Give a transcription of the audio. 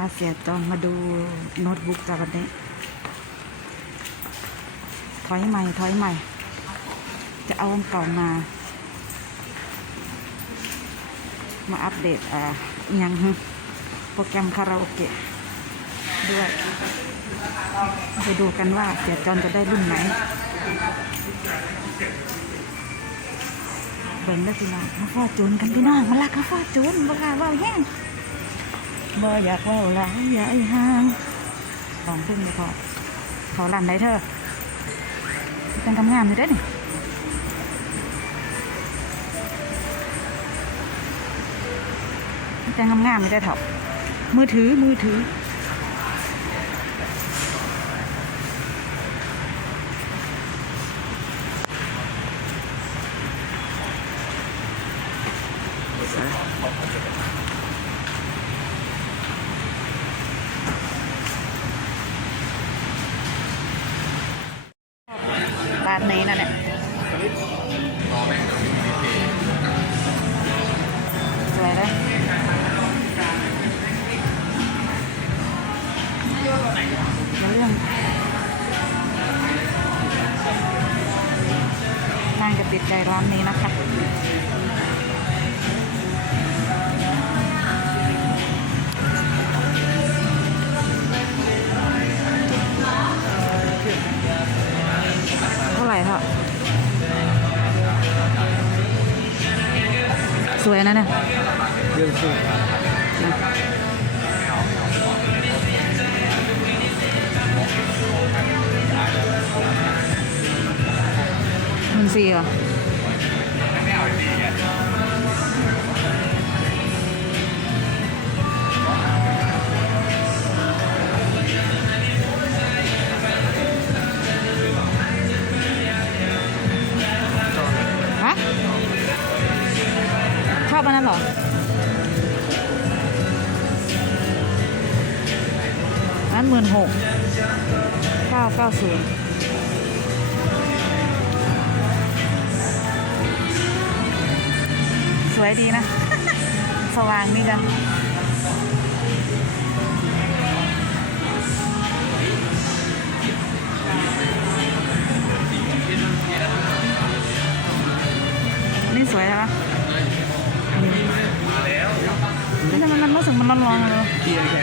าเสียจองมาดูโน้ตบุ๊กจากวันนี้ ถอยใหม่ ถอยใหม่ จะเอาอันเก่ามา มาอัปเดตอ่าอิหยังฮึโปรแกรมคาราโอเกะด้วยไปดูกันว่าเสียจอนจะได้รุ่นไหนเบิ่งได้อพี่น้องมาฟ้าโจนกันพี่น้องมาลักมาฟ้าโจนบ้าเว่าแห้ง บ่อยากเว่าหลายยาไอ้ห่างลองพิ่งเลยพอเขาลันได้เถอะเป็นทำงานอยู่เด้นี่แต่งงามไม่ได้เถอะมือถือมือถือร้านนี้นะเนี่ยสวยเลยเรื่องนางจะติดใจร้านนี้นะคะ ร่เท่ะ สวยนะเนี่ยเรื่องสู้หมันสีอะ อบอันนั้นเหรออันหมื่นหกเก้าเก้าศูนย์สวยดีนะ สว่างนี่กันนี่สวยใช่ไหม ปะนี่ทำไมมันรู้สึกมันร้อนๆเลยเทียนแค่